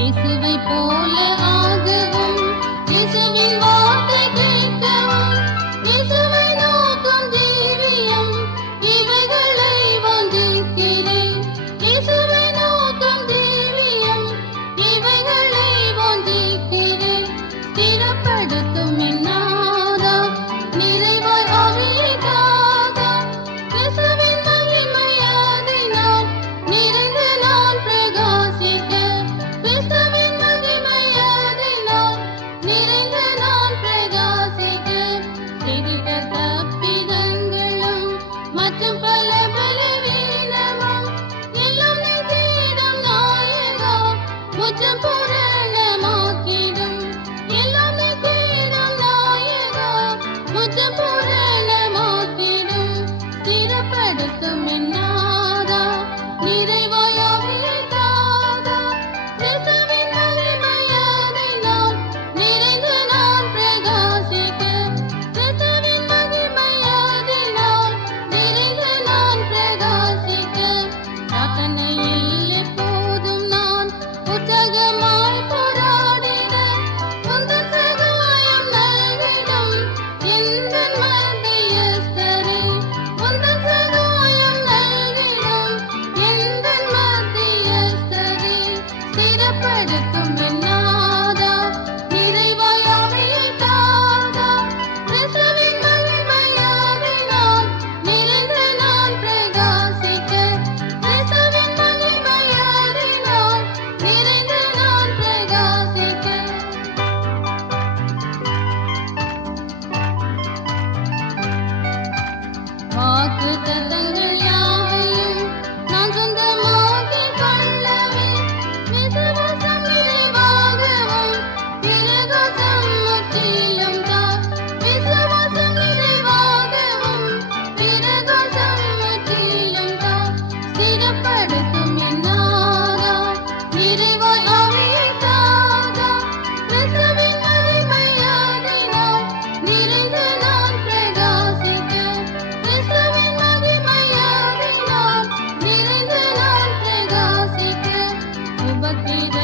இயேசுவை போல ஆகவும் இயேசுவின் வார்த்தை கேட்கவும் இயேசுவை நோக்கும் ஜீவியம் இவைகளை வாஞ்சிக்கிறேன். இயேசுவை நோக்கும் ஜீவியம் இவைகளை வாஞ்சிக்கிறேன். ஸ்திரப்படுத்தும் என்னாதா நிறைவாய் ஆவியை தாதா இயேசுவின் மகிமையாதினால் நிறைந்து நான் பிரகாசிக்க கிறிஸ்துவின் மகிமையாதினால் நிறைந்து நான் பிரகாசிக்க செய்திட்ட தப்பிதங்களும் மற்றும் பல பலவீனமும் எல்லாம் நீ தேடும் நாயகா முற்றம் பூரணமாக்கிடும். எல்லாம் நீ தேடும் நாயகா முற்றம் பூரணமாக்கிடும். ஸ்திரப்படுத்தும் என்னாதா நிறைவாய் ஆவியை தாதா கிறிஸ்துவின் மகிமையாதினால் நிறைந்து நான் பிரகாசிக்க கிறிஸ்துவின் மகிமையாதினால் நிறைந்து நான் பிரகாசிக்க பிரார்த்தனையில் எப்போதும் நான் உற்சாகமாய் போராடிட உந்தன் சகாயம் நல்கிடும் எந்தன் மத்தியஸ்தரே. உந்தன் சகாயம் நல்கிடும் எந்தன் மத்தியஸ்தரே. ஸ்திரப்படுத்தும் என்னாதா நிறைவாய் ஆவியை தாதா கிறிஸ்துவின் மகிமையாதினால் நிறைந்து நான் பிரகாசிக்க கிறிஸ்துவின் மகிமையாதினால் நிறைந்து நான் பிரகாசிக்க. வாக்குத்தத்தங்கள் யாவையும் நான் சொந்தமாக்கிக் கொள்ளவே விசுவாசம் நிறைவாகவும் பிரகாசம் முற்றிலும் தா. விசுவாசம் நிறைவாகவும் பிரகாசம் முற்றிலும் தா. ஸ்திரப்படுத்தும் என்னாதா நிறைவாய் ஆவியை தாதா கிறிஸ்துவின் மகிமையாதினால் நிறைந்து நான் பிரகாசிக்க கிறிஸ்துவின் மகிமையாதினால் நிறைந்து நான் பிரகாசிக்க. உபத்திர